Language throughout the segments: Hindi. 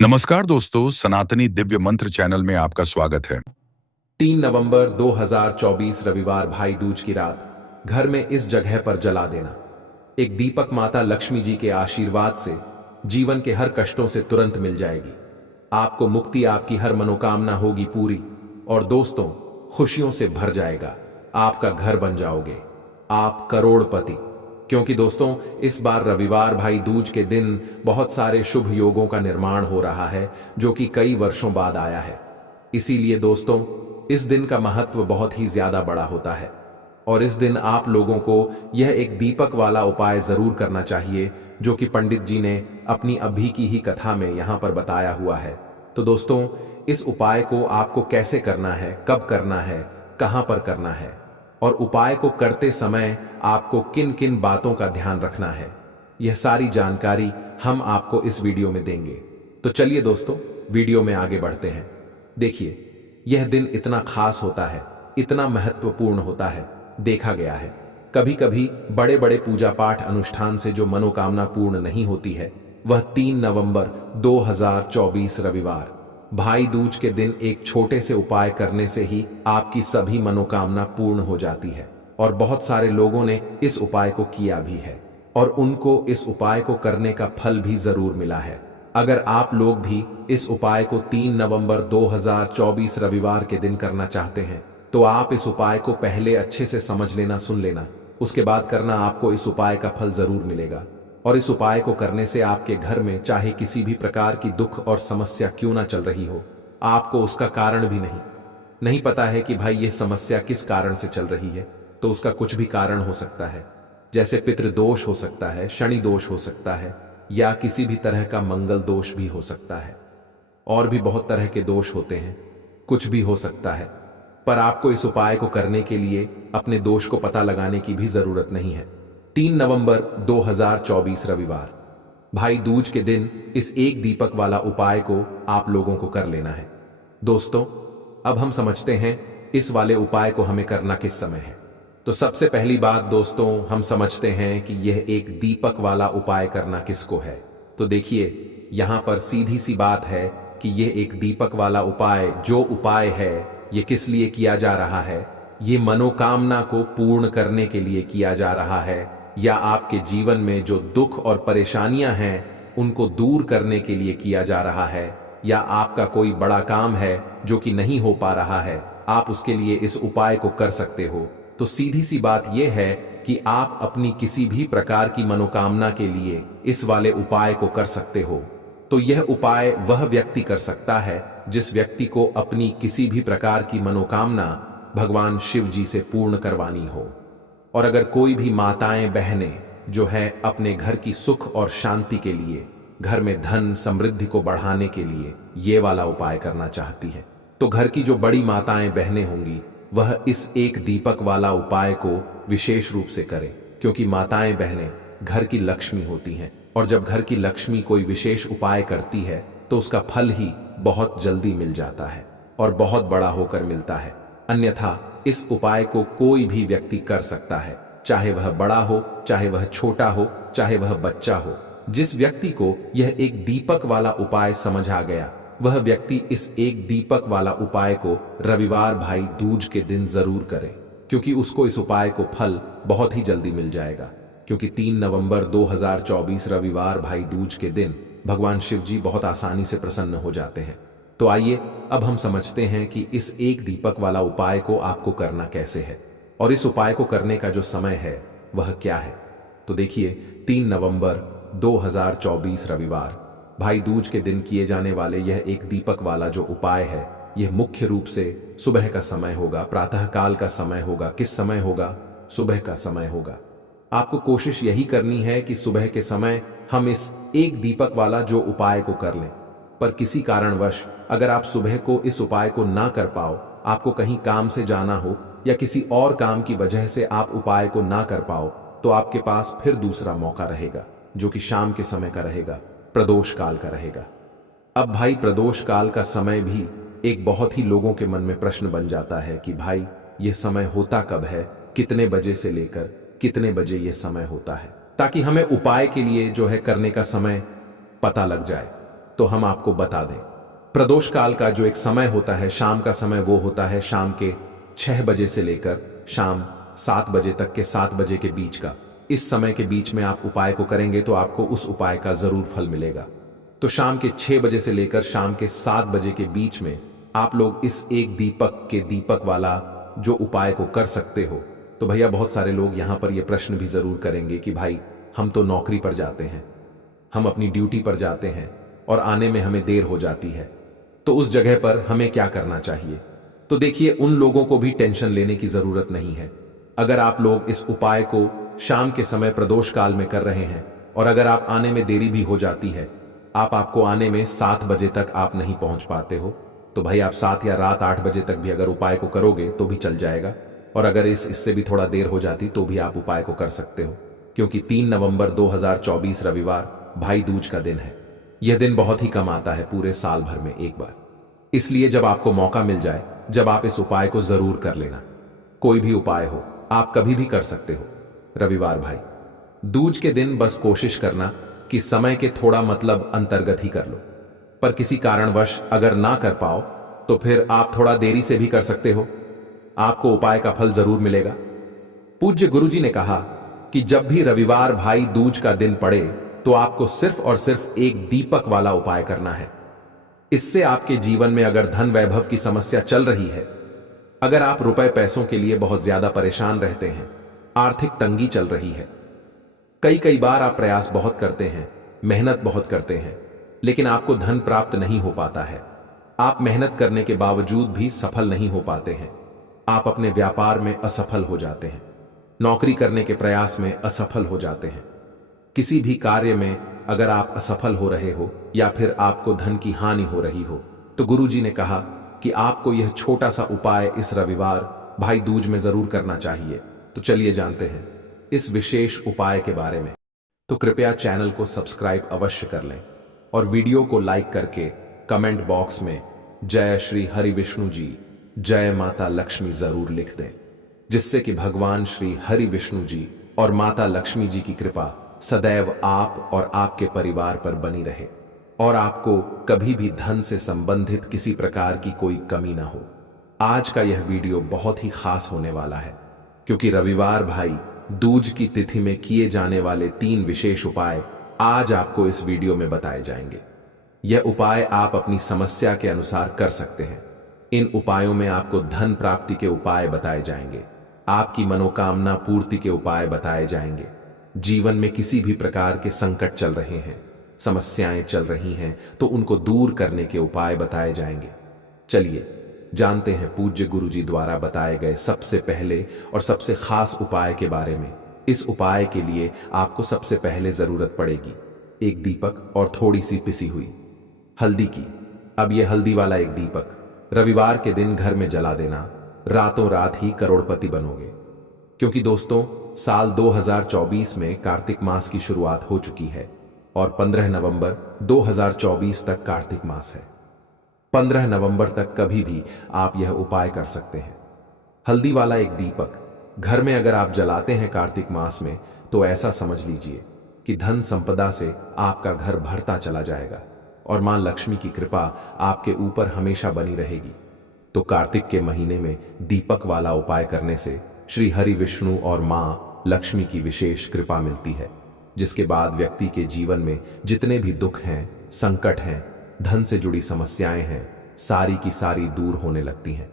नमस्कार दोस्तों, सनातनी दिव्य मंत्र चैनल में आपका स्वागत है। 3 नवंबर 2024 रविवार भाई दूज की रात घर में इस जगह पर जला देना। एक दीपक माता लक्ष्मी जी के आशीर्वाद से जीवन के हर कष्टों से तुरंत मिल जाएगी। आपको मुक्ति, आपकी हर मनोकामना होगी पूरी और दोस्तों खुशियों से भर जाएगा। आपका घर बन जाओगे, आप करोड़पति। क्योंकि दोस्तों इस बार रविवार भाई दूज के दिन बहुत सारे शुभ योगों का निर्माण हो रहा है जो कि कई वर्षों बाद आया है। इसीलिए दोस्तों इस दिन का महत्व बहुत ही ज्यादा बड़ा होता है और इस दिन आप लोगों को यह एक दीपक वाला उपाय जरूर करना चाहिए जो कि पंडित जी ने अपनी अभी की ही कथा में यहाँ पर बताया हुआ है। तो दोस्तों इस उपाय को आपको कैसे करना है, कब करना है, कहाँ पर करना है और उपाय को करते समय आपको किन किन बातों का ध्यान रखना है, यह सारी जानकारी हम आपको इस वीडियो में देंगे। तो चलिए दोस्तों वीडियो में आगे बढ़ते हैं। देखिए यह दिन इतना खास होता है, इतना महत्वपूर्ण होता है। देखा गया है कभी कभी बड़े बड़े पूजा पाठ अनुष्ठान से जो मनोकामना पूर्ण नहीं होती है वह 3 नवंबर 2024 रविवार भाई दूज के दिन एक छोटे से उपाय करने से ही आपकी सभी मनोकामना पूर्ण हो जाती है। और बहुत सारे लोगों ने इस उपाय को किया भी है और उनको इस उपाय को करने का फल भी जरूर मिला है। अगर आप लोग भी इस उपाय को 3 नवंबर 2024 रविवार के दिन करना चाहते हैं तो आप इस उपाय को पहले अच्छे से समझ लेना, सुन लेना, उसके बाद करना। आपको इस उपाय का फल जरूर मिलेगा और इस उपाय को करने से आपके घर में चाहे किसी भी प्रकार की दुख और समस्या क्यों ना चल रही हो, आपको उसका कारण भी नहीं पता है कि भाई ये समस्या किस कारण से चल रही है, तो उसका कुछ भी कारण हो सकता है। जैसे पितृदोष हो सकता है, शनि दोष हो सकता है या किसी भी तरह का मंगल दोष भी हो सकता है। और भी बहुत तरह के दोष होते हैं, कुछ भी हो सकता है। पर आपको इस उपाय को करने के लिए अपने दोष को पता लगाने की भी जरूरत नहीं है। 3 नवंबर 2024 रविवार भाई दूज के दिन इस एक दीपक वाला उपाय को आप लोगों को कर लेना है। दोस्तों अब हम समझते हैं इस वाले उपाय को हमें करना किस समय है। तो सबसे पहली बात दोस्तों हम समझते हैं कि यह एक दीपक वाला उपाय करना किसको है। तो देखिए यहां पर सीधी सी बात है कि यह एक दीपक वाला उपाय जो उपाय है यह किस लिए किया जा रहा है। ये मनोकामना को पूर्ण करने के लिए किया जा रहा है या आपके जीवन में जो दुख और परेशानियां हैं उनको दूर करने के लिए किया जा रहा है, या आपका कोई बड़ा काम है जो कि नहीं हो पा रहा है, आप उसके लिए इस उपाय को कर सकते हो। तो सीधी सी बात यह है कि आप अपनी किसी भी प्रकार की मनोकामना के लिए इस वाले उपाय को कर सकते हो। तो यह उपाय वह व्यक्ति कर सकता है जिस व्यक्ति को अपनी किसी भी प्रकार की मनोकामना भगवान शिव जी से पूर्ण करवानी हो। और अगर कोई भी माताएं बहनें जो है अपने घर की सुख और शांति के लिए, घर में धन समृद्धि को बढ़ाने के लिए ये वाला उपाय करना चाहती है, तो घर की जो बड़ी माताएं बहनें होंगी वह इस एक दीपक वाला उपाय को विशेष रूप से करें। क्योंकि माताएं बहनें घर की लक्ष्मी होती हैं और जब घर की लक्ष्मी कोई विशेष उपाय करती है तो उसका फल ही बहुत जल्दी मिल जाता है और बहुत बड़ा होकर मिलता है। अन्यथा इस उपाय को कोई भी व्यक्ति कर सकता है, चाहे वह बड़ा हो, चाहे वह छोटा हो, चाहे वह बच्चा हो। जिस व्यक्ति को यह एक दीपक वाला उपाय समझ आ गया वह व्यक्ति इस एक दीपक वाला उपाय को रविवार भाई दूज के दिन जरूर करे, क्योंकि उसको इस उपाय को फल बहुत ही जल्दी मिल जाएगा। क्योंकि 3 नवंबर 2024 रविवार भाई दूज के दिन भगवान शिव जी बहुत आसानी से प्रसन्न हो जाते हैं। तो आइए अब हम समझते हैं कि इस एक दीपक वाला उपाय को आपको करना कैसे है और इस उपाय को करने का जो समय है वह क्या है। तो देखिए 3 नवंबर 2024 रविवार भाई दूज के दिन किए जाने वाले यह एक दीपक वाला जो उपाय है यह मुख्य रूप से सुबह का समय होगा, प्रातः काल का समय होगा। किस समय होगा? सुबह का समय होगा। आपको कोशिश यही करनी है कि सुबह के समय हम इस एक दीपक वाला जो उपाय को कर लें। पर किसी कारणवश अगर आप सुबह को इस उपाय को ना कर पाओ, आपको कहीं काम से जाना हो या किसी और काम की वजह से आप उपाय को ना कर पाओ, तो आपके पास फिर दूसरा मौका रहेगा जो कि शाम के समय का रहेगा, प्रदोष काल का रहेगा। अब भाई प्रदोष काल का समय भी एक बहुत ही लोगों के मन में प्रश्न बन जाता है कि भाई यह समय होता कब है, कितने बजे से लेकर कितने बजे यह समय होता है, ताकि हमें उपाय के लिए जो है करने का समय पता लग जाए। तो हम आपको बता दें। प्रदोष काल का जो एक समय होता है, शाम का समय, वो होता है शाम के 6 बजे से लेकर शाम 7 बजे तक के 7 बजे के बीच का। इस समय के बीच में आप उपाय को करेंगे तो आपको उस उपाय का जरूर फल मिलेगा। तो शाम के 6 बजे से लेकर शाम के 7 बजे के बीच में आप लोग इस एक दीपक वाला जो उपाय को कर सकते हो। तो भैया बहुत सारे लोग यहां पर ये प्रश्न भी जरूर करेंगे कि भाई हम तो नौकरी पर जाते हैं, हम अपनी ड्यूटी पर जाते हैं और आने में हमें देर हो जाती है, तो उस जगह पर हमें क्या करना चाहिए। तो देखिए, उन लोगों को भी टेंशन लेने की जरूरत नहीं है। अगर आप लोग इस उपाय को शाम के समय प्रदोष काल में कर रहे हैं और अगर आप आने में देरी भी हो जाती है, आपको आने में 7 बजे तक आप नहीं पहुंच पाते हो, तो भाई आप 7 या रात 8 बजे तक भी अगर उपाय को करोगे तो भी चल जाएगा। और अगर इससे भी थोड़ा देर हो जाती तो भी आप उपाय को कर सकते हो, क्योंकि 3 नवंबर 2024 रविवार भाई दूज का दिन है। यह दिन बहुत ही कम आता है पूरे साल भर में एक बार, इसलिए जब आपको मौका मिल जाए, जब आप इस उपाय को जरूर कर लेना। कोई भी उपाय हो, आप कभी भी कर सकते हो। रविवार भाई दूज के दिन बस कोशिश करना कि समय के थोड़ा मतलब अंतर्गत ही कर लो, पर किसी कारणवश अगर ना कर पाओ तो फिर आप थोड़ा देरी से भी कर सकते हो, आपको उपाय का फल जरूर मिलेगा। पूज्य गुरुजी ने कहा कि जब भी रविवार भाई दूज का दिन पड़े तो आपको सिर्फ और सिर्फ एक दीपक वाला उपाय करना है। इससे आपके जीवन में अगर धन वैभव की समस्या चल रही है, अगर आप रुपए पैसों के लिए बहुत ज्यादा परेशान रहते हैं, आर्थिक तंगी चल रही है, कई बार आप प्रयास बहुत करते हैं, मेहनत बहुत करते हैं, लेकिन आपको धन प्राप्त नहीं हो पाता है, आप मेहनत करने के बावजूद भी सफल नहीं हो पाते हैं, आप अपने व्यापार में असफल हो जाते हैं, नौकरी करने के प्रयास में असफल हो जाते हैं, किसी भी कार्य में अगर आप असफल हो रहे हो या फिर आपको धन की हानि हो रही हो, तो गुरुजी ने कहा कि आपको यह छोटा सा उपाय इस रविवार भाई दूज में जरूर करना चाहिए। तो चलिए जानते हैं इस विशेष उपाय के बारे में। तो कृपया चैनल को सब्सक्राइब अवश्य कर लें और वीडियो को लाइक करके कमेंट बॉक्स में जय श्री हरि विष्णु जी, जय माता लक्ष्मी जरूर लिख दें, जिससे कि भगवान श्री हरि विष्णु जी और माता लक्ष्मी जी की कृपा सदैव आप और आपके परिवार पर बनी रहे और आपको कभी भी धन से संबंधित किसी प्रकार की कोई कमी ना हो। आज का यह वीडियो बहुत ही खास होने वाला है, क्योंकि रविवार भाई दूज की तिथि में किए जाने वाले 3 विशेष उपाय आज आपको इस वीडियो में बताए जाएंगे। यह उपाय आप अपनी समस्या के अनुसार कर सकते हैं। इन उपायों में आपको धन प्राप्ति के उपाय बताए जाएंगे, आपकी मनोकामना पूर्ति के उपाय बताए जाएंगे, जीवन में किसी भी प्रकार के संकट चल रहे हैं, समस्याएं चल रही हैं तो उनको दूर करने के उपाय बताए जाएंगे। चलिए जानते हैं पूज्य गुरुजी द्वारा बताए गए सबसे पहले और सबसे खास उपाय के बारे में। इस उपाय के लिए आपको सबसे पहले जरूरत पड़ेगी एक दीपक और थोड़ी सी पिसी हुई हल्दी की। अब यह हल्दी वाला एक दीपक रविवार के दिन घर में जला देना, रातों रात ही करोड़पति बनोगे। क्योंकि दोस्तों, साल 2024 में कार्तिक मास की शुरुआत हो चुकी है और 15 नवंबर 2024 तक कार्तिक मास है। 15 नवंबर तक कभी भी आप यह उपाय कर सकते हैं। हल्दी वाला एक दीपक घर में अगर आप जलाते हैं कार्तिक मास में, तो ऐसा समझ लीजिए कि धन संपदा से आपका घर भरता चला जाएगा और मां लक्ष्मी की कृपा आपके ऊपर हमेशा बनी रहेगी। तो कार्तिक के महीने में दीपक वाला उपाय करने से श्री हरि विष्णु और मां लक्ष्मी की विशेष कृपा मिलती है, जिसके बाद व्यक्ति के जीवन में जितने भी दुख हैं, संकट हैं, धन से जुड़ी समस्याएं हैं, सारी की सारी दूर होने लगती हैं।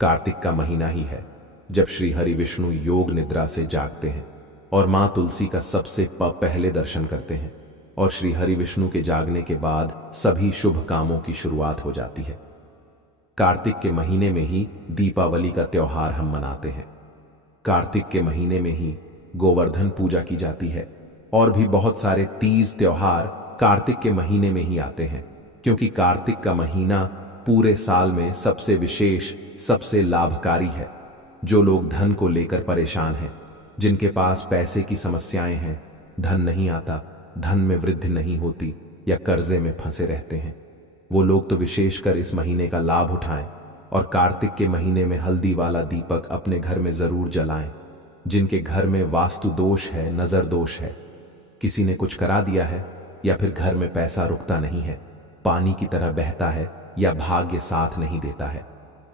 कार्तिक का महीना ही है जब श्री हरि विष्णु योग निद्रा से जागते हैं और मां तुलसी का सबसे पहले दर्शन करते हैं और श्री हरि विष्णु के जागने के बाद सभी शुभ कामों की शुरुआत हो जाती है। कार्तिक के महीने में ही दीपावली का त्योहार हम मनाते हैं। कार्तिक के महीने में ही गोवर्धन पूजा की जाती है और भी बहुत सारे तीज त्योहार कार्तिक के महीने में ही आते हैं, क्योंकि कार्तिक का महीना पूरे साल में सबसे विशेष, सबसे लाभकारी है। जो लोग धन को लेकर परेशान हैं, जिनके पास पैसे की समस्याएं हैं, धन नहीं आता, धन में वृद्धि नहीं होती या कर्जे में फंसे रहते हैं, वो लोग तो विशेषकर इस महीने का लाभ उठाएं और कार्तिक के महीने में हल्दी वाला दीपक अपने घर में जरूर जलाएं। जिनके घर में वास्तु दोष है, नजर दोष है, किसी ने कुछ करा दिया है या फिर घर में पैसा रुकता नहीं है, पानी की तरह बहता है या भाग्य साथ नहीं देता है।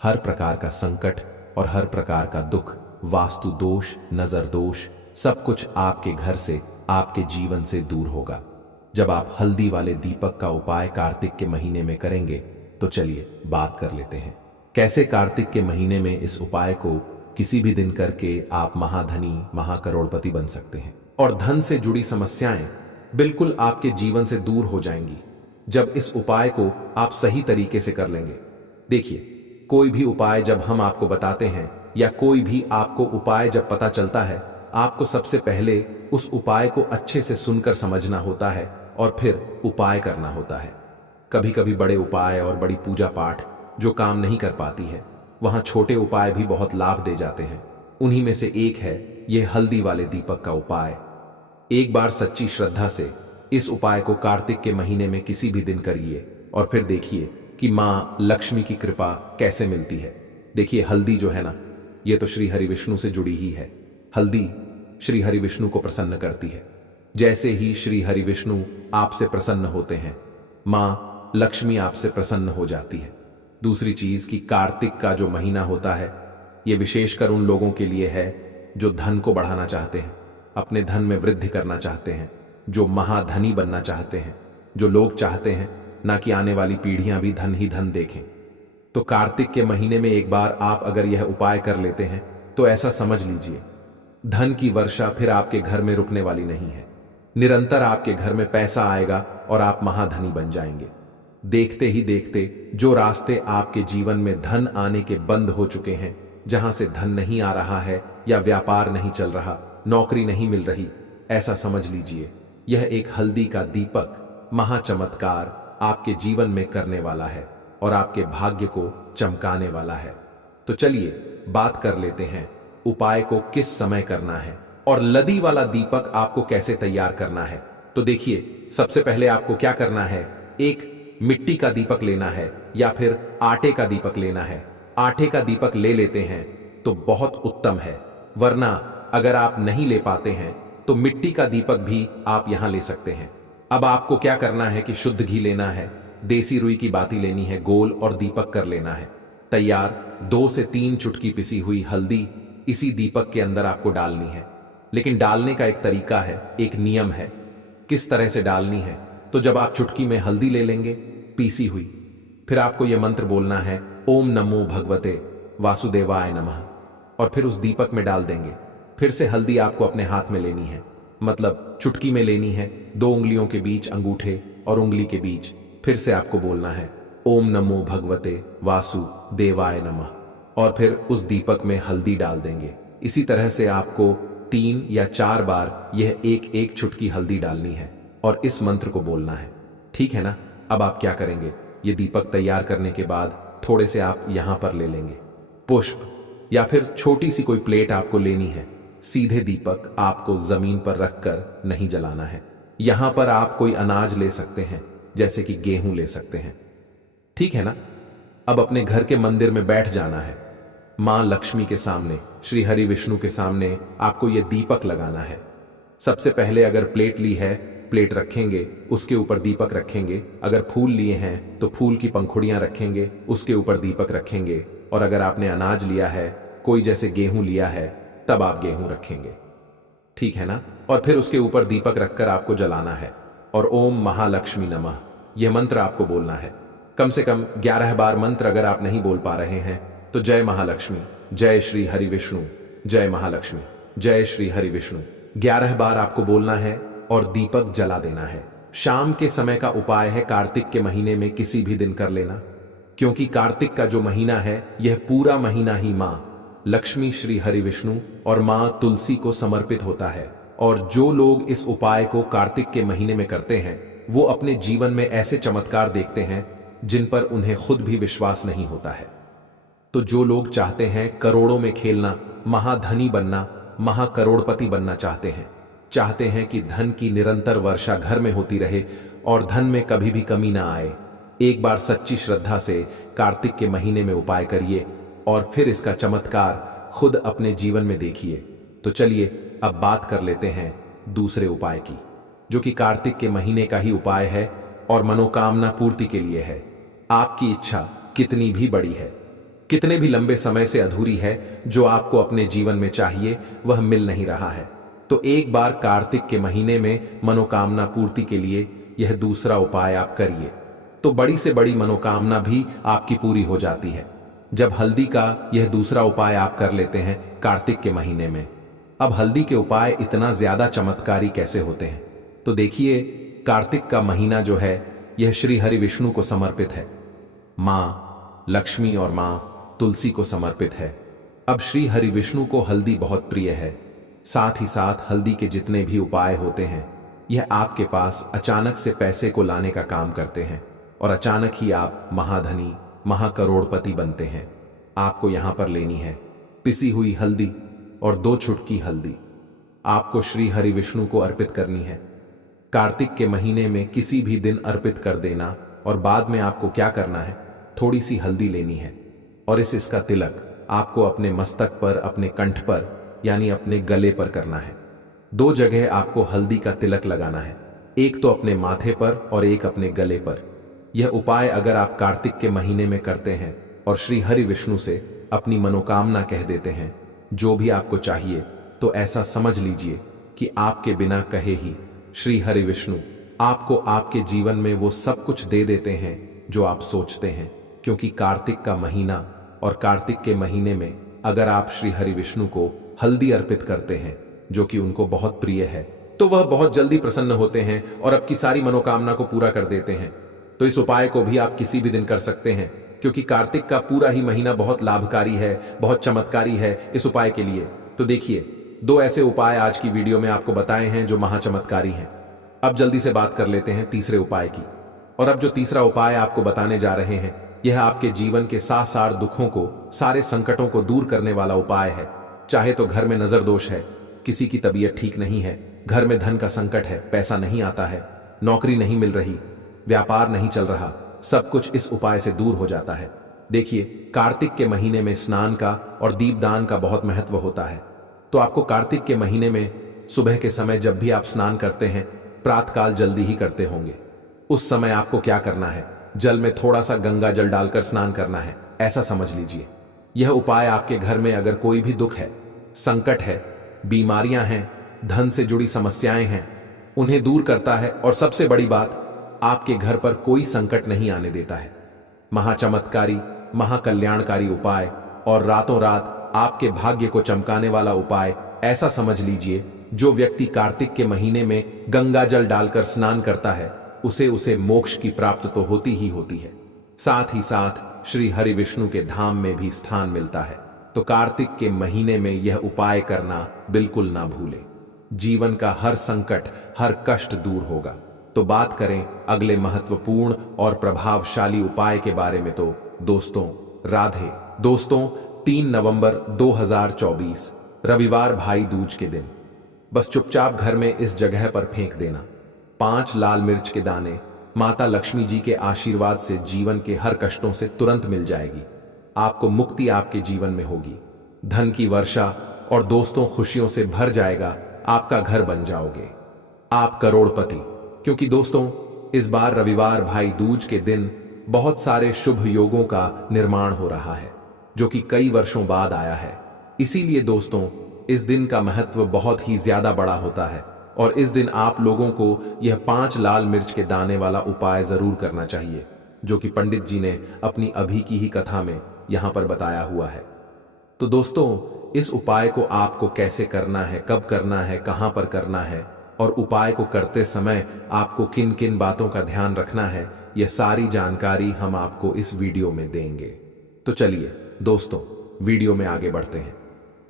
हर प्रकार का संकट और हर प्रकार का दुख, वास्तु दोष, नजर दोष, सब कुछ आपके घर से, आपके जीवन से दूर होगा जब आप हल्दी वाले दीपक का उपाय कार्तिक के महीने में करेंगे। तो चलिए बात कर लेते हैं कैसे कार्तिक के महीने में इस उपाय को किसी भी दिन करके आप महाधनी, महाकरोड़पति बन सकते हैं और धन से जुड़ी समस्याएं बिल्कुल आपके जीवन से दूर हो जाएंगी जब इस उपाय को आप सही तरीके से कर लेंगे। देखिए, कोई भी उपाय जब हम आपको बताते हैं या कोई भी आपको उपाय जब पता चलता है, आपको सबसे पहले उस उपाय को अच्छे से सुनकर समझना होता है और फिर उपाय करना होता है। कभी कभी बड़े उपाय और बड़ी पूजा पाठ जो काम नहीं कर पाती है, वहां छोटे उपाय भी बहुत लाभ दे जाते हैं। उन्हीं में से एक है ये हल्दी वाले दीपक का उपाय। एक बार सच्ची श्रद्धा से इस उपाय को कार्तिक के महीने में किसी भी दिन करिए और फिर देखिए कि मां लक्ष्मी की कृपा कैसे मिलती है। देखिए, हल्दी जो है ना, ये तो श्री हरि विष्णु से जुड़ी ही है। हल्दी श्री हरि विष्णु को प्रसन्न करती है। जैसे ही श्री हरि विष्णु आपसे प्रसन्न होते हैं, मां लक्ष्मी आपसे प्रसन्न हो जाती है। दूसरी चीज कि कार्तिक का जो महीना होता है, यह विशेषकर उन लोगों के लिए है जो धन को बढ़ाना चाहते हैं, अपने धन में वृद्धि करना चाहते हैं, जो महाधनी बनना चाहते हैं, जो लोग चाहते हैं ना कि आने वाली पीढ़ियां भी धन ही धन देखें। तो कार्तिक के महीने में एक बार आप अगर यह उपाय कर लेते हैं तो ऐसा समझ लीजिए, धन की वर्षा फिर आपके घर में रुकने वाली नहीं है। निरंतर आपके घर में पैसा आएगा और आप महाधनी बन जाएंगे। देखते ही देखते जो रास्ते आपके जीवन में धन आने के बंद हो चुके हैं, जहां से धन नहीं आ रहा है या व्यापार नहीं चल रहा, नौकरी नहीं मिल रही, ऐसा समझ लीजिए यह एक हल्दी का दीपक महाचमत्कार आपके जीवन में करने वाला है और आपके भाग्य को चमकाने वाला है। तो चलिए बात कर लेते हैं उपाय को किस समय करना है और लदी वाला दीपक आपको कैसे तैयार करना है। तो देखिए, सबसे पहले आपको क्या करना है, एक मिट्टी का दीपक लेना है या फिर आटे का दीपक लेना है। आटे का दीपक ले लेते हैं तो बहुत उत्तम है, वरना अगर आप नहीं ले पाते हैं तो मिट्टी का दीपक भी आप यहां ले सकते हैं। अब आपको क्या करना है कि शुद्ध घी लेना है, देसी रुई की बाती लेनी है, गोल और दीपक कर लेना है तैयार। 2 से 3 चुटकी पिसी हुई हल्दी इसी दीपक के अंदर आपको डालनी है। लेकिन डालने का एक तरीका है, एक नियम है किस तरह से डालनी है। तो जब आप चुटकी में हल्दी ले लेंगे पीसी हुई, फिर आपको यह मंत्र बोलना है, ओम नमो भगवते वासुदेवाय नमः, और फिर उस दीपक में डाल देंगे। फिर से हल्दी आपको अपने हाथ में लेनी है, मतलब चुटकी में लेनी है, 2 उंगलियों के बीच, अंगूठे और उंगली के बीच। फिर से आपको बोलना है ओम नमो भगवते वासुदेवाय नमः, और फिर उस दीपक में हल्दी डाल देंगे। इसी तरह से आपको 3 या 4 बार यह एक चुटकी हल्दी डालनी है और इस मंत्र को बोलना है, ठीक है ना। अब आप क्या करेंगे, ये दीपक तैयार करने के बाद थोड़े से आप यहां पर ले लेंगे पुष्प, या फिर छोटी सी कोई प्लेट आपको लेनी है। सीधे दीपक आपको जमीन पर रखकर नहीं जलाना है। यहां पर आप कोई अनाज ले सकते हैं, जैसे कि गेहूं ले सकते हैं, ठीक है ना। अब अपने घर के मंदिर में बैठ जाना है, मां लक्ष्मी के सामने, श्री हरि विष्णु के सामने आपको यह दीपक लगाना है। सबसे पहले अगर प्लेट ली है, प्लेट रखेंगे, उसके ऊपर दीपक रखेंगे। अगर फूल लिए हैं तो फूल की पंखुड़ियां रखेंगे, उसके ऊपर दीपक रखेंगे। और अगर आपने अनाज लिया है, कोई जैसे गेहूं लिया है, तब आप गेहूं रखेंगे, ठीक है ना। और फिर उसके ऊपर दीपक रखकर आपको जलाना है और ओम महालक्ष्मी नमः यह मंत्र आपको बोलना है। कम से कम 11 बार मंत्र अगर आप नहीं बोल पा रहे हैं तो जय महालक्ष्मी, जय श्री हरि विष्णु, जय महालक्ष्मी, जय श्री हरि विष्णु 11 बार आपको बोलना है और दीपक जला देना है। शाम के समय का उपाय है कार्तिक के महीने में किसी भी दिन कर लेना, क्योंकि कार्तिक का जो महीना है यह पूरा महीना ही मां लक्ष्मी, श्री हरि विष्णु और मां तुलसी को समर्पित होता है। और जो लोग इस उपाय को कार्तिक के महीने में करते हैं वो अपने जीवन में ऐसे चमत्कार देखते हैं जिन पर उन्हें खुद भी विश्वास नहीं होता है। तो जो लोग चाहते हैं करोड़ों में खेलना, महाधनी बनना, महाकरोड़पति बनना चाहते हैं कि धन की निरंतर वर्षा घर में होती रहे और धन में कभी भी कमी ना आए, एक बार सच्ची श्रद्धा से कार्तिक के महीने में उपाय करिए और फिर इसका चमत्कार खुद अपने जीवन में देखिए। तो चलिए अब बात कर लेते हैं दूसरे उपाय की, जो कि कार्तिक के महीने का ही उपाय है और मनोकामना पूर्ति के लिए है। आपकी इच्छा कितनी भी बड़ी है, कितने भी लंबे समय से अधूरी है, जो आपको अपने जीवन में चाहिए वह मिल नहीं रहा है, तो एक बार कार्तिक के महीने में मनोकामना पूर्ति के लिए यह दूसरा उपाय आप करिए, तो बड़ी से बड़ी मनोकामना भी आपकी पूरी हो जाती है। जब हल्दी का यह दूसरा उपाय आप कर लेते हैं कार्तिक के महीने में, अब हल्दी के उपाय इतना ज्यादा चमत्कारी कैसे होते हैं, तो देखिए, कार्तिक का महीना जो है यह श्री हरि विष्णु को समर्पित है, मां लक्ष्मी और मां तुलसी को समर्पित है। अब श्री हरि विष्णु को हल्दी बहुत प्रिय है, साथ ही साथ हल्दी के जितने भी उपाय होते हैं यह आपके पास अचानक से पैसे को लाने का काम करते हैं और अचानक ही आप महाधनी महाकरोड़पति बनते हैं। आपको यहां पर लेनी है पिसी हुई हल्दी और 2 चुटकी हल्दी, आपको श्री हरि विष्णु को अर्पित करनी है। कार्तिक के महीने में किसी भी दिन अर्पित कर देना और बाद में आपको क्या करना है, थोड़ी सी हल्दी लेनी है और इसका तिलक आपको अपने मस्तक पर, अपने कंठ पर यानी अपने गले पर करना है। 2 जगह आपको हल्दी का तिलक लगाना है, एक तो अपने माथे पर और एक अपने गले पर। यह उपाय अगर आप कार्तिक के महीने में करते हैं और श्री हरि विष्णु से अपनी मनोकामना कह देते हैं, जो भी आपको चाहिए, तो ऐसा समझ लीजिए कि आपके बिना कहे ही श्री हरि विष्णु आपको आपके जीवन में वो सब कुछ दे देते हैं जो आप सोचते हैं। क्योंकि कार्तिक का महीना और कार्तिक के महीने में अगर आप श्री हरि विष्णु को हल्दी अर्पित करते हैं, जो कि उनको बहुत प्रिय है, तो वह बहुत जल्दी प्रसन्न होते हैं और आपकी सारी मनोकामना को पूरा कर देते हैं। तो इस उपाय को भी आप किसी भी दिन कर सकते हैं, क्योंकि कार्तिक का पूरा ही महीना बहुत लाभकारी है, बहुत चमत्कारी है इस उपाय के लिए। तो देखिए, 2 ऐसे उपाय आज की वीडियो में आपको बताए हैं जो महाचमत्कारी हैं। अब जल्दी से बात कर लेते हैं तीसरे उपाय की। और अब जो तीसरा उपाय आपको बताने जा रहे हैं, यह आपके जीवन के सारे दुखों को, सारे संकटों को दूर करने वाला उपाय है। चाहे तो घर में नजर दोष है, किसी की तबीयत ठीक नहीं है, घर में धन का संकट है, पैसा नहीं आता है, नौकरी नहीं मिल रही, व्यापार नहीं चल रहा, सब कुछ इस उपाय से दूर हो जाता है। देखिए, कार्तिक के महीने में स्नान का और दीपदान का बहुत महत्व होता है। तो आपको कार्तिक के महीने में सुबह के समय जब भी आप स्नान करते हैं, प्रातःकाल जल्दी ही करते होंगे, उस समय आपको क्या करना है, जल में थोड़ा सा गंगा जल डालकर स्नान करना है, ऐसा समझ लीजिए। यह उपाय आपके घर में अगर कोई भी दुख है, संकट है, बीमारियां हैं, धन से जुड़ी समस्याएं हैं, उन्हें दूर करता है और सबसे बड़ी बात, आपके घर पर कोई संकट नहीं आने देता है। महाचमत्कारी, महाकल्याणकारी उपाय और रातों रात आपके भाग्य को चमकाने वाला उपाय, ऐसा समझ लीजिए जो व्यक्ति कार्तिक के महीने में गंगा जल डालकर स्नान करता है, उसे मोक्ष की प्राप्त तो होती ही होती है, साथ ही साथ श्री हरि विष्णु के धाम में भी स्थान मिलता है। तो कार्तिक के महीने में यह उपाय करना बिल्कुल ना भूले, जीवन का हर संकट, हर कष्ट दूर होगा। तो बात करें अगले महत्वपूर्ण और प्रभावशाली उपाय के बारे में, तो दोस्तों, राधे दोस्तों, 3 नवंबर 2024 रविवार भाई दूज के दिन बस चुपचाप घर में इस जगह पर फेंक देना 5 लाल मिर्च के दाने। माता लक्ष्मी जी के आशीर्वाद से जीवन के हर कष्टों से तुरंत मिल जाएगी, आपको मुक्ति आपके जीवन में होगी, धन की वर्षा और दोस्तों खुशियों से भर जाएगा, आपका घर बन जाओगे, आप करोड़पति। क्योंकि दोस्तों, इस बार रविवार भाई दूज के दिन बहुत सारे शुभ योगों का निर्माण हो रहा है, जो कि कई वर्षों बाद आया है। इसीलिए दोस्तों, इस दिन का महत्व बहुत ही ज्यादा बड़ा होता है और इस दिन आप लोगों को यह 5 लाल मिर्च के दाने वाला उपाय जरूर करना चाहिए, जो कि पंडित जी ने अपनी अभी की ही कथा में यहां पर बताया हुआ है। तो दोस्तों, इस उपाय को आपको कैसे करना है, कब करना है, कहां पर करना है और उपाय को करते समय आपको किन किन बातों का ध्यान रखना है, यह सारी जानकारी हम आपको इस वीडियो में देंगे। तो चलिए दोस्तों, वीडियो में आगे बढ़ते हैं।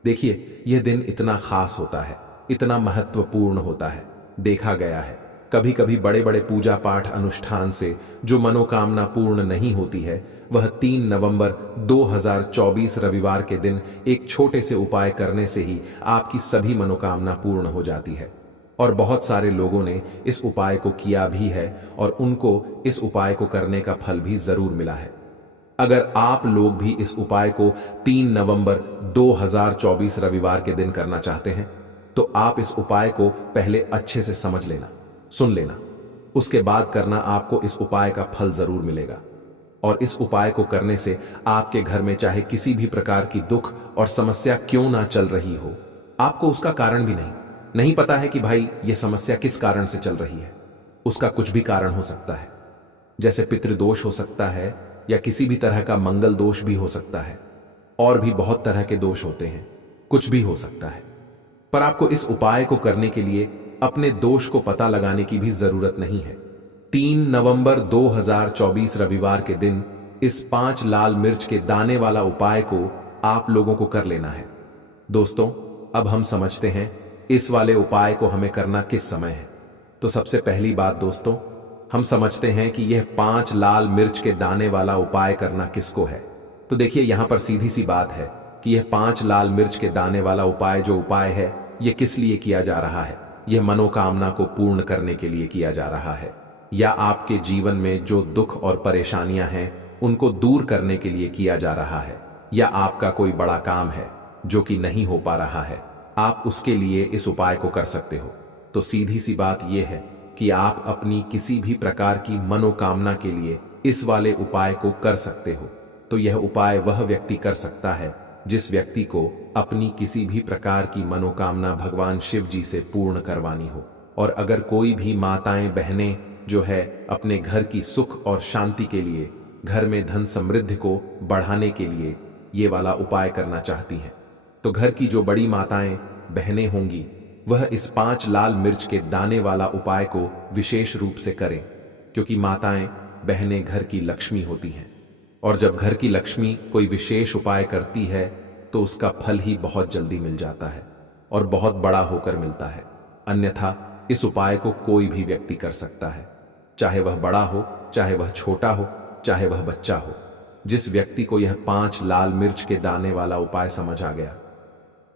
देखिए, यह दिन इतना खास होता है, इतना महत्वपूर्ण होता है। देखा गया है कभी कभी बड़े बड़े पूजा पाठ अनुष्ठान से जो मनोकामना पूर्ण नहीं होती है, वह 3 नवंबर 2024 रविवार के दिन एक छोटे से उपाय करने से ही आपकी सभी मनोकामना पूर्ण हो जाती है। और बहुत सारे लोगों ने इस उपाय को किया भी है और उनको इस उपाय को करने का फल भी जरूर मिला है। अगर आप लोग भी इस उपाय को 3 नवंबर 2024 रविवार के दिन करना चाहते हैं, तो आप इस उपाय को पहले अच्छे से समझ लेना, सुन लेना। उसके बाद करना, आपको इस उपाय का फल जरूर मिलेगा। और इस उपाय को करने से आपके घर में चाहे किसी भी प्रकार की दुख और समस्या क्यों ना चल रही हो, आपको उसका कारण भी नहीं पता है कि भाई ये समस्या किस कारण से चल रही है। उसका कुछ भी कारण हो सकता है, जैसे पितृदोष हो सकता है या किसी भी तरह का मंगल दोष भी हो सकता है, और भी बहुत तरह के दोष होते हैं, कुछ भी हो सकता है। पर आपको इस उपाय को करने के लिए अपने दोष को पता लगाने की भी जरूरत नहीं है। 3 नवंबर 2024 रविवार के दिन इस 5 लाल मिर्च के दाने वाला उपाय को आप लोगों को कर लेना है। दोस्तों, अब हम समझते हैं इस वाले उपाय को हमें करना किस समय है। तो सबसे पहली बात दोस्तों, हम समझते हैं कि यह 5 लाल मिर्च के दाने वाला उपाय करना किसको है। तो देखिए, यहां पर सीधी सी बात है कि यह 5 लाल मिर्च के दाने वाला उपाय जो उपाय है, यह किस लिए किया जा रहा है। यह मनोकामना को पूर्ण करने के लिए किया जा रहा है, या आपके जीवन में जो दुख और परेशानियां हैं उनको दूर करने के लिए किया जा रहा है, या आपका कोई बड़ा काम है जो कि नहीं हो पा रहा है, आप उसके लिए इस उपाय को कर सकते हो। तो सीधी सी बात यह है कि आप अपनी किसी भी प्रकार की मनोकामना के लिए इस वाले उपाय को कर सकते हो। तो यह उपाय वह व्यक्ति कर सकता है जिस व्यक्ति को अपनी किसी भी प्रकार की मनोकामना भगवान शिव जी से पूर्ण करवानी हो। और अगर कोई भी माताएं बहनें जो है अपने घर की सुख और शांति के लिए, घर में धन समृद्धि को बढ़ाने के लिए ये वाला उपाय करना चाहती हैं, तो घर की जो बड़ी माताएं बहनें होंगी वह इस 5 लाल मिर्च के दाने वाला उपाय को विशेष रूप से करें, क्योंकि माताएं बहनें घर की लक्ष्मी होती हैं। और जब घर की लक्ष्मी कोई विशेष उपाय करती है तो उसका फल ही बहुत जल्दी मिल जाता है और बहुत बड़ा होकर मिलता है। अन्यथा इस उपाय को कोई भी व्यक्ति कर सकता है, चाहे वह बड़ा हो, चाहे वह छोटा हो, चाहे वह बच्चा हो। जिस व्यक्ति को यह 5 लाल मिर्च के दाने वाला उपाय समझ आ गया,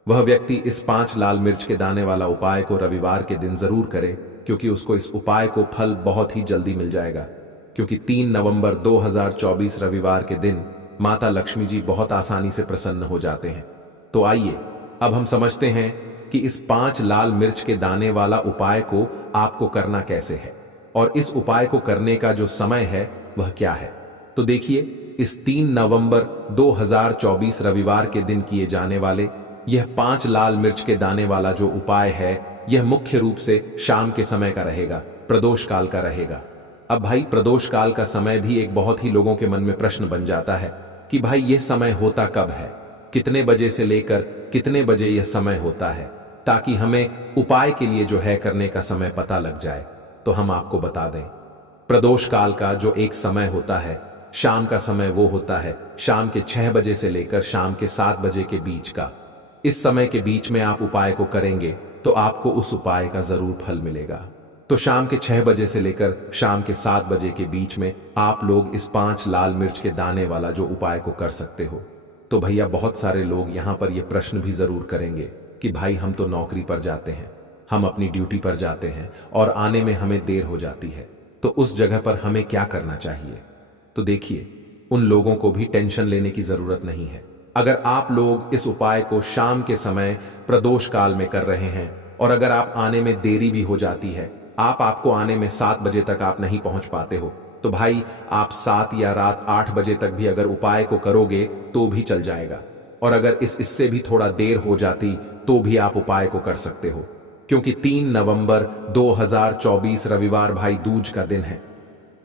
वह व्यक्ति इस 5 लाल मिर्च के दाने वाला उपाय को रविवार के दिन जरूर करे, क्योंकि उसको इस उपाय को फल बहुत ही जल्दी मिल जाएगा। क्योंकि 3 नवंबर 2024 रविवार के दिन माता लक्ष्मी जी बहुत आसानी से प्रसन्न हो जाते हैं। तो आइए अब हम समझते हैं कि इस 5 लाल मिर्च के दाने वाला उपाय को आपको करना कैसे है, और इस उपाय को करने का जो समय है वह क्या है। तो देखिए, इस 3 नवंबर 2024 रविवार के दिन किए जाने वाले यह 5 लाल मिर्च के दाने वाला जो उपाय है, यह मुख्य रूप से शाम के समय का रहेगा, प्रदोष काल का रहेगा। अब भाई, प्रदोष काल का समय भी एक बहुत ही लोगों के मन में प्रश्न बन जाता है कि भाई यह समय होता कब है, कितने बजे से लेकर कितने बजे यह समय होता है, ताकि हमें उपाय के लिए जो है करने का समय पता लग जाए। तो हम आपको बता दें, प्रदोष काल का जो एक समय होता है, शाम का समय, वो होता है शाम के 6 बजे से लेकर शाम के 7 बजे के बीच का। इस समय के बीच में आप उपाय को करेंगे तो आपको उस उपाय का जरूर फल मिलेगा। तो शाम के 6 बजे से लेकर शाम के 7 बजे के बीच में आप लोग इस 5 लाल मिर्च के दाने वाला जो उपाय को कर सकते हो। तो भैया, बहुत सारे लोग यहाँ पर ये प्रश्न भी जरूर करेंगे कि भाई हम तो नौकरी पर जाते हैं, हम अपनी ड्यूटी पर जाते हैं और आने में हमें देर हो जाती है, तो उस जगह पर हमें क्या करना चाहिए। तो देखिए, उन लोगों को भी टेंशन लेने की जरूरत नहीं है। अगर आप लोग इस उपाय को शाम के समय प्रदोष काल में कर रहे हैं, और अगर आप आने में देरी भी हो जाती है, आपको आने में 7 बजे तक आप नहीं पहुंच पाते हो, तो भाई आप 7 या रात 8 बजे तक भी अगर उपाय को करोगे तो भी चल जाएगा। और अगर इससे भी थोड़ा देर हो जाती तो भी आप उपाय को कर सकते हो, क्योंकि 3 नवंबर 2024 रविवार भाई दूज का दिन है।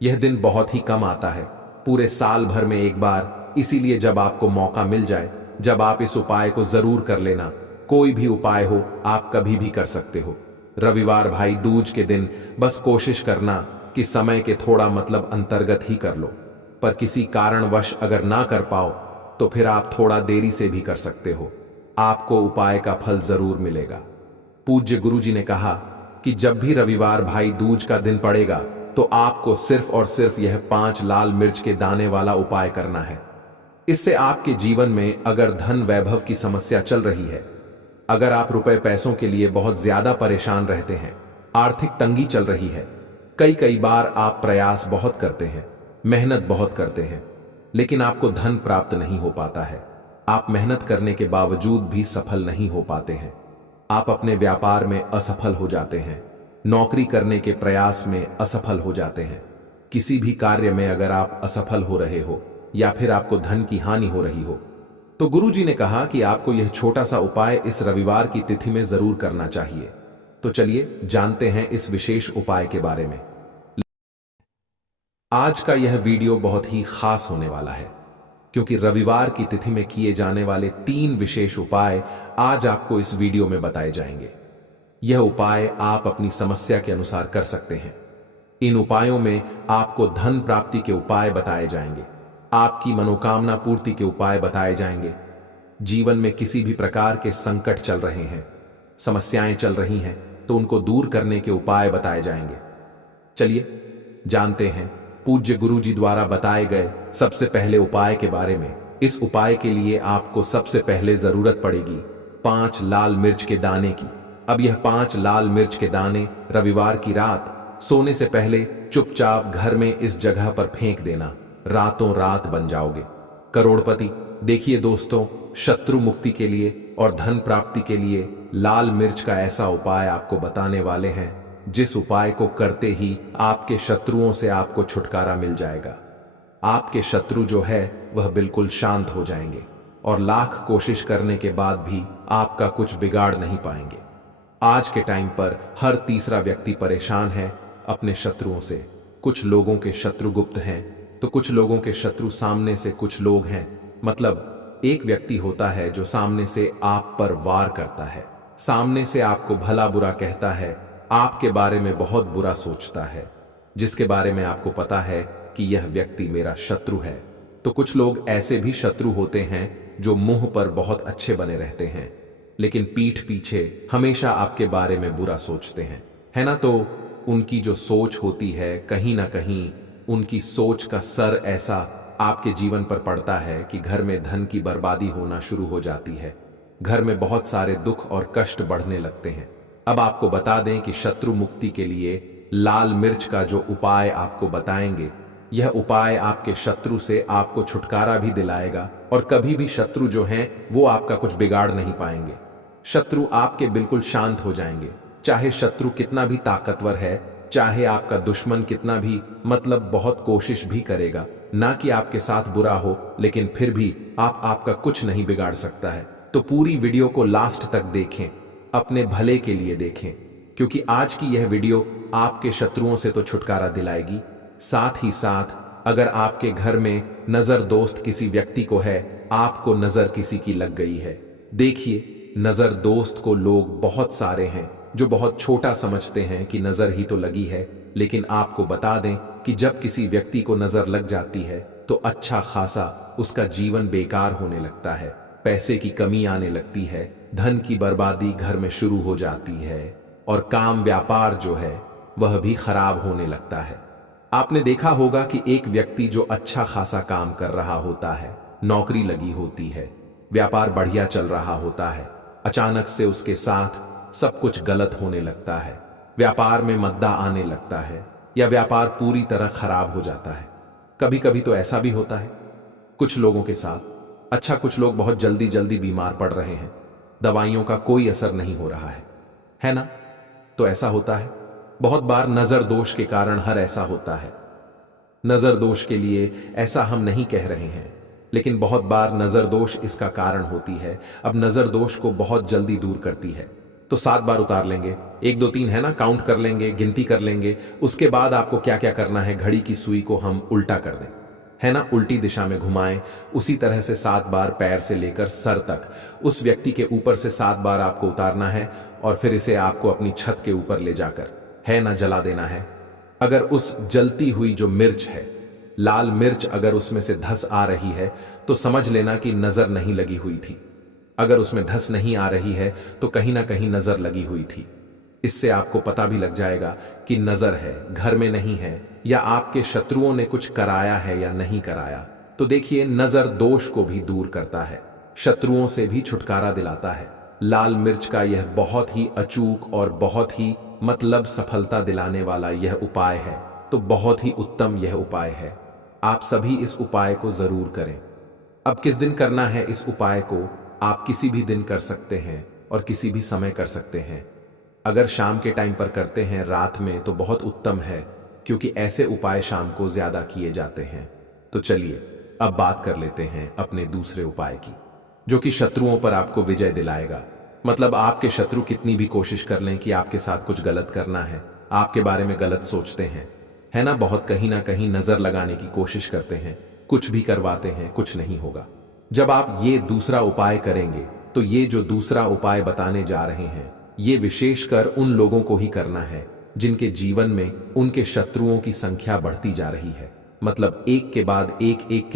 यह दिन बहुत ही कम आता है, पूरे साल भर में एक बार। इसीलिए जब आपको मौका मिल जाए, जब आप इस उपाय को जरूर कर लेना। कोई भी उपाय हो, आप कभी भी कर सकते हो। रविवार भाई दूज के दिन बस कोशिश करना कि समय के थोड़ा मतलब अंतर्गत ही कर लो, पर किसी कारणवश अगर ना कर पाओ तो फिर आप थोड़ा देरी से भी कर सकते हो, आपको उपाय का फल जरूर मिलेगा। पूज्य गुरुजी ने कहा कि जब भी रविवार भाई दूज का दिन पड़ेगा तो आपको सिर्फ और सिर्फ यह 5 लाल मिर्च के दाने वाला उपाय करना है। इससे आपके जीवन में अगर धन वैभव की समस्या चल रही है, अगर आप रुपए पैसों के लिए बहुत ज्यादा परेशान रहते हैं, आर्थिक तंगी चल रही है, कई बार आप प्रयास बहुत करते हैं, मेहनत बहुत करते हैं, लेकिन आपको धन प्राप्त नहीं हो पाता है, आप मेहनत करने के बावजूद भी सफल नहीं हो पाते हैं, आप अपने व्यापार में असफल हो जाते हैं, नौकरी करने के प्रयास में असफल हो जाते हैं। किसी भी कार्य में अगर आप असफल हो रहे हो या फिर आपको धन की हानि हो रही हो, तो गुरुजी ने कहा कि आपको यह छोटा सा उपाय इस रविवार की तिथि में जरूर करना चाहिए। तो चलिए जानते हैं इस विशेष उपाय के बारे में। आज का यह वीडियो बहुत ही खास होने वाला है, क्योंकि रविवार की तिथि में किए जाने वाले 3 विशेष उपाय आज आपको इस वीडियो में बताए जाएंगे। यह उपाय आप अपनी समस्या के अनुसार कर सकते हैं। इन उपायों में आपको धन प्राप्ति के उपाय बताए जाएंगे, आपकी मनोकामना पूर्ति के उपाय बताए जाएंगे। जीवन में किसी भी प्रकार के संकट चल रहे हैं, समस्याएं चल रही हैं, तो उनको दूर करने के उपाय बताए जाएंगे। चलिए जानते हैं पूज्य गुरुजी द्वारा बताए गए सबसे पहले उपाय के बारे में। इस उपाय के लिए आपको सबसे पहले जरूरत पड़ेगी 5 लाल मिर्च के दाने की। अब यह 5 लाल मिर्च के दाने रविवार की रात सोने से पहले चुपचाप घर में इस जगह पर फेंक देना। रातों रात बन जाओगे करोड़पति। देखिए दोस्तों, शत्रु मुक्ति के लिए और धन प्राप्ति के लिए लाल मिर्च का ऐसा उपाय आपको बताने वाले हैं, जिस उपाय को करते ही आपके शत्रुओं से आपको छुटकारा मिल जाएगा। आपके शत्रु जो है वह बिल्कुल शांत हो जाएंगे और लाख कोशिश करने के बाद भी आपका कुछ बिगाड़ नहीं पाएंगे। आज के टाइम पर हर तीसरा व्यक्ति परेशान है अपने शत्रुओं से। कुछ लोगों के शत्रु गुप्त हैं, तो कुछ लोगों के शत्रु सामने से कुछ लोग हैं। मतलब एक व्यक्ति होता है जो सामने से आप पर वार करता है, सामने से आपको भला बुरा कहता है, आपके बारे में बहुत बुरा सोचता है, जिसके बारे में आपको पता है कि यह व्यक्ति मेरा शत्रु है। तो कुछ लोग ऐसे भी शत्रु होते हैं जो मुंह पर बहुत अच्छे बने रहते हैं, लेकिन पीठ पीछे हमेशा आपके बारे में बुरा सोचते हैं, है ना। तो उनकी जो सोच होती है, कहीं ना कहीं उनकी सोच का सर ऐसा आपके जीवन पर पड़ता है कि घर में धन की बर्बादी होना शुरू हो जाती है। घर में बहुत सारे दुख और कष्ट बढ़ने लगते हैं। अब आपको बता दें कि शत्रु मुक्ति के लिए लाल मिर्च का जो उपाय आपको बताएंगे, यह उपाय आपके शत्रु से आपको छुटकारा भी दिलाएगा और कभी भी शत्रु जो हैं वो आपका कुछ बिगाड़ नहीं पाएंगे। शत्रु आपके बिल्कुल शांत हो जाएंगे। चाहे शत्रु कितना भी ताकतवर है, चाहे आपका दुश्मन कितना भी बहुत कोशिश भी करेगा ना कि आपके साथ बुरा हो, लेकिन फिर भी आपका कुछ नहीं बिगाड़ सकता है। तो पूरी वीडियो को लास्ट तक देखें, अपने भले के लिए देखें, क्योंकि आज की यह वीडियो आपके शत्रुओं से तो छुटकारा दिलाएगी, साथ ही साथ अगर आपके घर में नजर दोस्त किसी व्यक्ति को है, आपको नजर किसी की लग गई है। देखिए, नजर दोस्त को लोग बहुत सारे हैं जो बहुत छोटा समझते हैं कि नजर ही तो लगी है, लेकिन आपको बता दें कि जब किसी व्यक्ति को नजर लग जाती है तो अच्छा खासा उसका जीवन बेकार होने लगता है, पैसे की कमी आने लगती है, धन की बर्बादी घर में शुरू हो जाती है और काम व्यापार जो है वह भी खराब होने लगता है। आपने देखा होगा कि एक व्यक्ति जो अच्छा खासा काम कर रहा होता है, नौकरी लगी होती है, व्यापार बढ़िया चल रहा होता है, अचानक से उसके साथ सब कुछ गलत होने लगता है, व्यापार में मद्दा आने लगता है या व्यापार पूरी तरह खराब हो जाता है। कभी कभी तो ऐसा भी होता है कुछ लोगों के साथ। अच्छा, कुछ लोग बहुत जल्दी जल्दी बीमार पड़ रहे हैं, दवाइयों का कोई असर नहीं हो रहा है ना। तो ऐसा होता है बहुत बार नजर दोष के कारण हर ऐसा होता है। नजर दोष के लिए ऐसा हम नहीं कह रहे हैं, लेकिन बहुत बार नजर दोष इसका कारण होती है। अब नजर दोष को बहुत जल्दी दूर करती है, तो 7 बार उतार लेंगे, 1 2 3 है ना, काउंट कर लेंगे, गिनती कर लेंगे। उसके बाद आपको क्या क्या करना है, घड़ी की सुई को हम उल्टा कर दें, है ना, उल्टी दिशा में घुमाएं। उसी तरह से 7 बार पैर से लेकर सर तक उस व्यक्ति के ऊपर से 7 बार आपको उतारना है और फिर इसे आपको अपनी छत के ऊपर ले जाकर, है ना, जला देना है। अगर उस जलती हुई जो मिर्च है, लाल मिर्च, अगर उसमें से धस आ रही है तो समझ लेना कि नजर नहीं लगी हुई थी। अगर उसमें धस नहीं आ रही है तो कहीं ना कहीं नजर लगी हुई थी। इससे आपको पता भी लग जाएगा कि नजर है, घर में नहीं है, या आपके शत्रुओं ने कुछ कराया है या नहीं कराया। तो देखिए, नजर दोष को भी दूर करता है, शत्रुओं से भी छुटकारा दिलाता है। लाल मिर्च का यह बहुत ही अचूक और बहुत ही सफलता दिलाने वाला यह उपाय है। तो बहुत ही उत्तम यह उपाय है, आप सभी इस उपाय को जरूर करें। अब किस दिन करना है इस उपाय को? आप किसी भी दिन कर सकते हैं और किसी भी समय कर सकते हैं। अगर शाम के टाइम पर करते हैं रात में तो बहुत उत्तम है, क्योंकि ऐसे उपाय शाम को ज्यादा किए जाते हैं। तो चलिए अब बात कर लेते हैं अपने दूसरे उपाय की, जो कि शत्रुओं पर आपको विजय दिलाएगा। मतलब आपके शत्रु कितनी भी कोशिश कर लें कि आपके साथ कुछ गलत करना है, आपके बारे में गलत सोचते हैं, है ना, बहुत कहीं ना कहीं नजर लगाने की कोशिश करते हैं, कुछ भी करवाते हैं, कुछ नहीं होगा। जब आप ये दूसरा उपाय करेंगे तो ये जो दूसरा उपाय बताने जा रहे हैं, ये विशेषकर उन लोगों को ही करना है जिनके जीवन में उनके शत्रुओं की संख्या बढ़ती जा रही है। मतलब एक के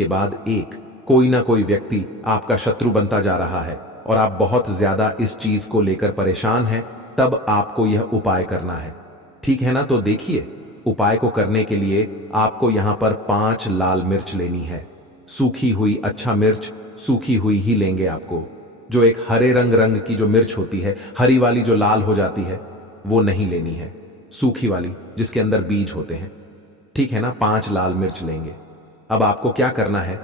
बाद एक कोई ना कोई व्यक्ति आपका शत्रु बनता जा रहा है और आप बहुत ज्यादा इस चीज को लेकर परेशान हैं, तब आपको यह उपाय करना है। ठीक है ना? तो देखिए, उपाय को करने के लिए आपको यहां पर 5 लाल मिर्च लेनी है। सूखी हुई, अच्छा मिर्च सूखी हुई ही लेंगे आपको। जो एक हरे रंग की जो मिर्च होती है, हरी वाली जो लाल हो जाती है, वो नहीं लेनी है, सूखी वाली जिसके अंदर बीज होते हैं। ठीक है ना? 5 लाल मिर्च लेंगे। अब आपको क्या करना है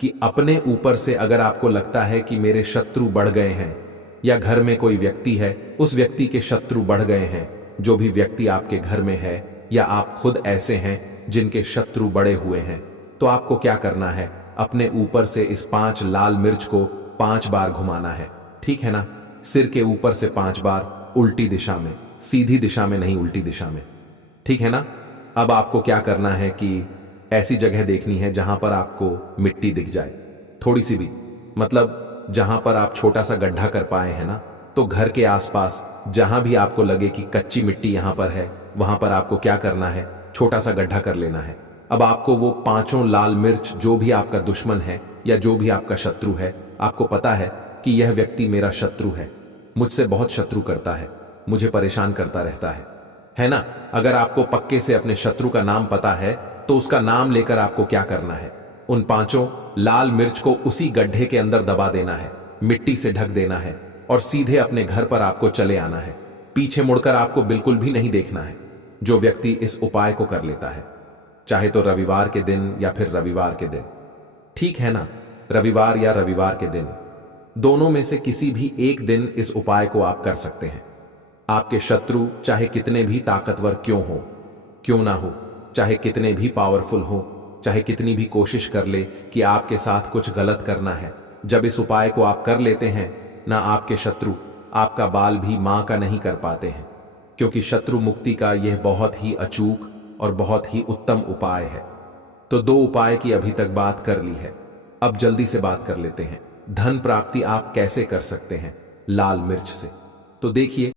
कि अपने ऊपर से अगर आपको लगता है कि मेरे शत्रु बढ़ गए हैं, या घर में कोई व्यक्ति है, उस व्यक्ति के शत्रु बढ़ गए हैं, जो भी व्यक्ति आपके घर में है, या आप खुद ऐसे हैं जिनके शत्रु बड़े हुए हैं, तो आपको क्या करना है, अपने ऊपर से इस 5 लाल मिर्च को 5 बार घुमाना है। ठीक है ना? सिर के ऊपर से 5 बार, उल्टी दिशा में, सीधी दिशा में नहीं, उल्टी दिशा में। ठीक है ना? अब आपको क्या करना है कि ऐसी जगह देखनी है जहां पर आपको मिट्टी दिख जाए, थोड़ी सी भी, मतलब जहां पर आप छोटा सा गड्ढा कर पाए हैं ना, तो घर के आसपास जहां भी आपको लगे कि कच्ची मिट्टी यहां पर है, वहां पर आपको क्या करना है, छोटा सा गड्ढा कर लेना है। अब आपको वो 5 लाल मिर्च, जो भी आपका दुश्मन है या जो भी आपका शत्रु है, आपको पता है कि यह व्यक्ति मेरा शत्रु है, मुझसे बहुत शत्रु करता है, मुझे परेशान करता रहता है ना? अगर आपको पक्के से अपने शत्रु का नाम पता है, तो उसका नाम लेकर आपको क्या करना है, उन 5 लाल मिर्च को उसी गड्ढे के अंदर दबा देना है, मिट्टी से ढक देना है, और सीधे अपने घर पर आपको चले आना है। पीछे मुड़कर आपको बिल्कुल भी नहीं देखना है। जो व्यक्ति इस उपाय को कर लेता है, चाहे तो रविवार के दिन या फिर रविवार के दिन, ठीक है ना, रविवार या रविवार के दिन, दोनों में से किसी भी एक दिन इस उपाय को आप कर सकते हैं। आपके शत्रु चाहे कितने भी ताकतवर क्यों ना हो, चाहे कितने भी पावरफुल हो, चाहे कितनी भी कोशिश कर ले कि आपके साथ कुछ गलत करना है, जब इस उपाय को आप कर लेते हैं ना, आपके शत्रु आपका बाल भी मां का नहीं कर पाते हैं, क्योंकि शत्रु मुक्ति का यह बहुत ही अचूक और बहुत ही उत्तम उपाय है। तो 2 उपाय की अभी तक बात कर ली है, अब जल्दी से बात कर लेते हैं धन प्राप्ति आप कैसे कर सकते हैं लाल मिर्च से। तो देखिए,